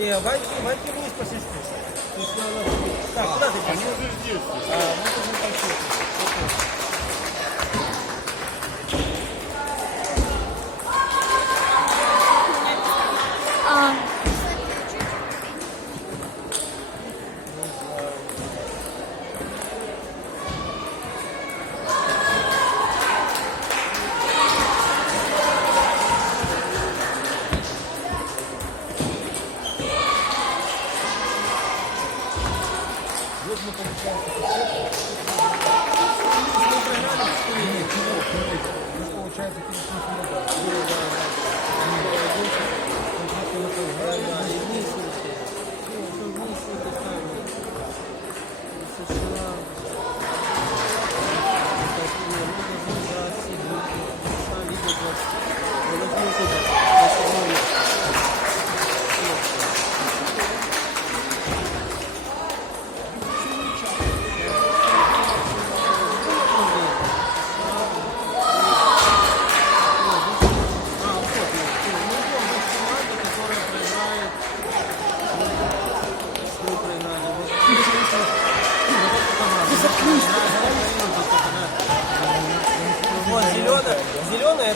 Не, ваньки, ваньки вниз есть, ну, Так, куда ты Они пошел? уже здесь. А, вот уже пошел.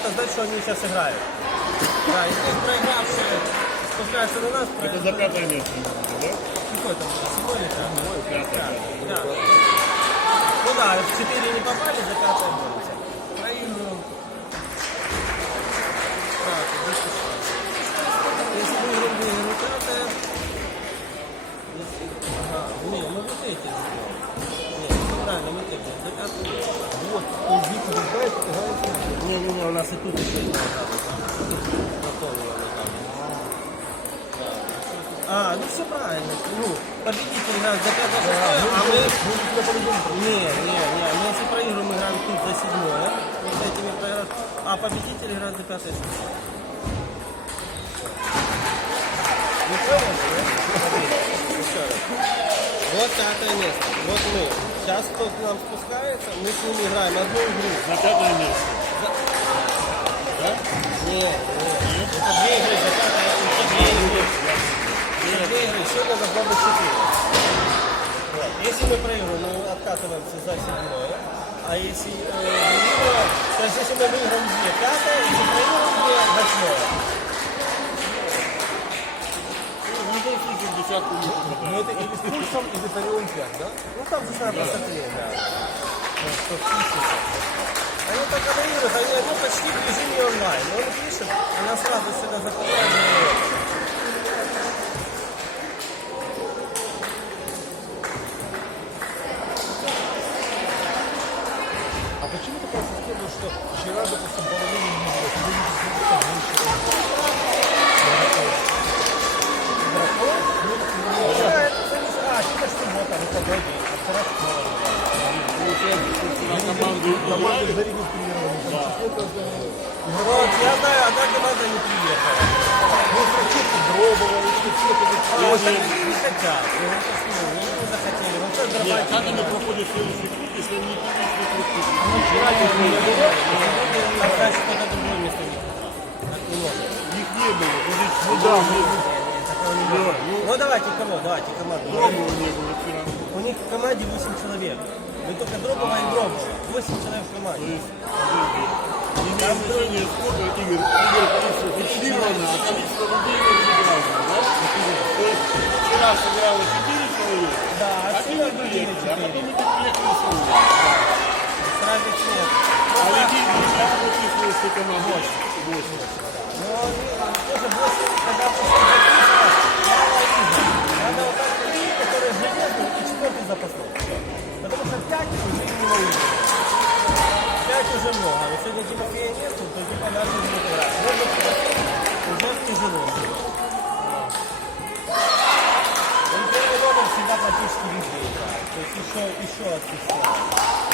Это значит, что они сейчас играют. Да, если проигравшие спускаются на нас, Это за пятое место, да? какой там? Пятое. Да. Ну да, в четыре не попали, за пятое боремся. Проигрываем. Так. Если выиграем, выиграем пятое. Ага, не, ну вот эти сделаем. Нет, правильно, вот эти. За пятое место. Вот, и Вика играет, играет. У нас и тут на вот там. А, ну все правильно. Ну, победитель играет за пятое шестое, а мы... Не, не, не, мы если проиграем, играем тут за седьмое. Вот с этими проиграем. А победитель играет за пятое шестое. Не понял, да? Еще раз. Вот пятое место. Вот мы. Сейчас кто к нам спускается, мы с ними играем одну игру. За пятое место. Да? Это две игры, это две игры. Это две игры, сегодня должно быть четыре. Если мы проиграем, мы откатываемся за седьмое. А если э, выиграем, то есть если мы выиграем две пятое, если проиграем две восьмое. Ну, это или с пульсом, или с Олимпиад, да? Ну там же надо посмотреть, да. Ну. Они только выигрывают, они, они почти в режиме онлайн. Он пишет, она сразу сюда закрывает. А почему такая система, что вчера, допустим, половину не было, сегодня это день. А вчера снова. Команду команды там число Вот, я знаю, одна команда не приехала. Ну, строчки Дробова, все это вот А, они не хотят. Ну? Они не захотели. Вот это Нет, как они проходят следующий круг, если они не круг? Ну, вчера не. Так, значит, кто-то другое место не. Их не было. Уже недавно. Было. Ну, давайте кого? Давайте команду. Дробова не было вчера. У них в команде 8 человек. Вы только Дробова и Дробова. 8 человек в То команде. есть, подожди. Сколько игр, игр а количество людей да? То есть вчера сыграло 4 человека, Да, а а сегодня не приехали, а 4. потом эти приехали сегодня. Разницы нет. А людей как числится команда? 8. Но они тоже 8, когда запасной. Потому что 5 уже не выиграли. 5 уже много. Но сегодня Тимофея нету, то типа не будут играть. Можно уже тяжело. Он первый номер всегда практически везде играет. То есть еще, еще отсутствует.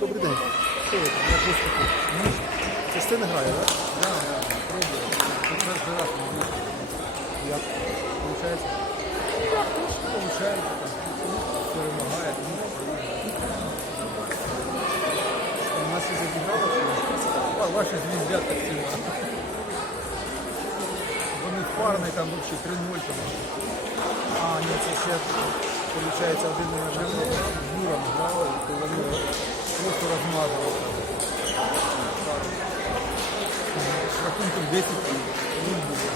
Добрий день. Що ви там? Як виступи? Це ж ти не грає, так? Так, так, пробую. Це перший раз ми виступили. Як? Получається? Получається. Перемагає. У нас і забігало, що ваші звіздят так сильно. Вони парний там взагалі 3-0 там. А, ні, це ще, виходить, один з Юром грали, то вони просто розмазували. З рахунком 10 0 було.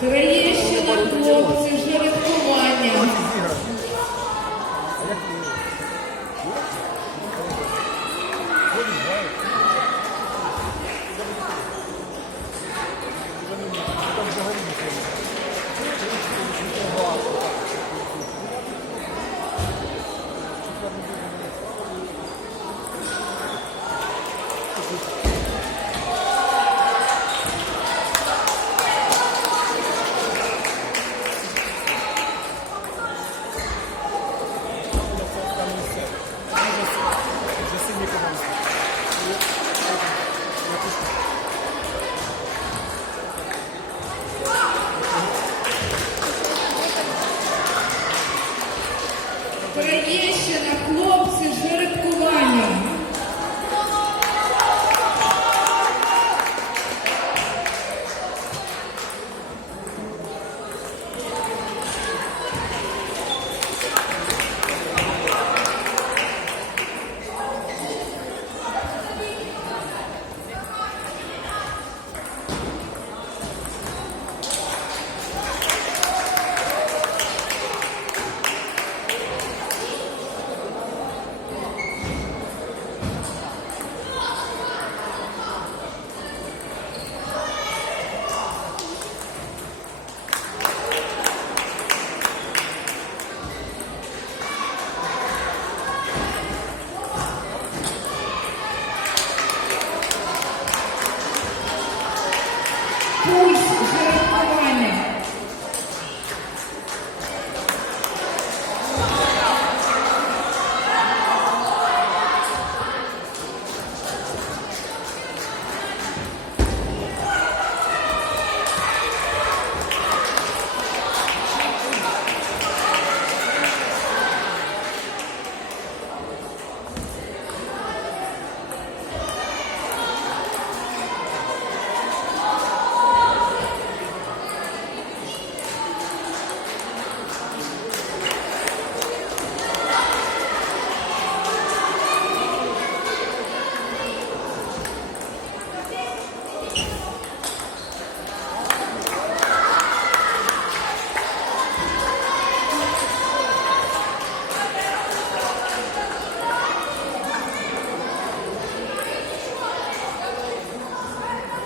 Троєщина хлопці, жеребкування.